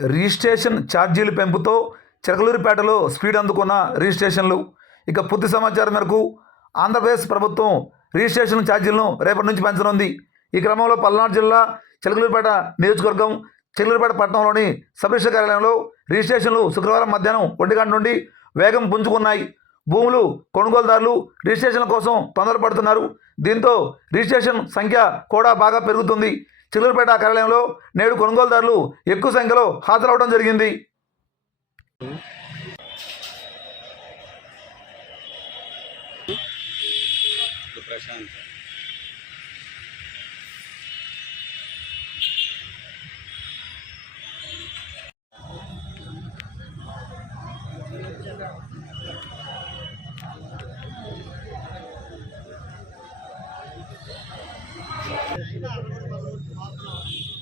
Registration ఛార్జీలు పెంపుతో చిలకలూరిపేటలో speed అందుకున్న రిజిస్ట్రేషన్లు. ఇక పూర్తి సమాచారం మేరకు ఆంధ్రప్రదేశ్ ప్రభుత్వం రిజిస్ట్రేషన్ ఛార్జీలను రేపటి నుంచి పెంచనుంది. ఈ క్రమంలో పల్నాడు జిల్లా చిలకలూరిపేట నియోజకవర్గం చిలకలూరిపేట పట్టణంలోని సబ్ రిజిస్టర్ కార్యాలయంలో రిజిస్ట్రేషన్లు శుక్రవారం మధ్యాహ్నం ఒంటి గంట నుండి వేగం పుంజుకున్నాయి. భూములు కొనుగోలుదారులు రిజిస్ట్రేషన్ల కోసం తొందరపడుతున్నారు. దీంతో రిజిస్ట్రేషన్ సంఖ్య కూడా బాగా పెరుగుతుంది. చిల్లరపేట కార్యాలయంలో నేడు కొనుగోలుదారులు ఎక్కువ సంఖ్యలో హాజరవడం జరిగింది Thank you. 4 horas.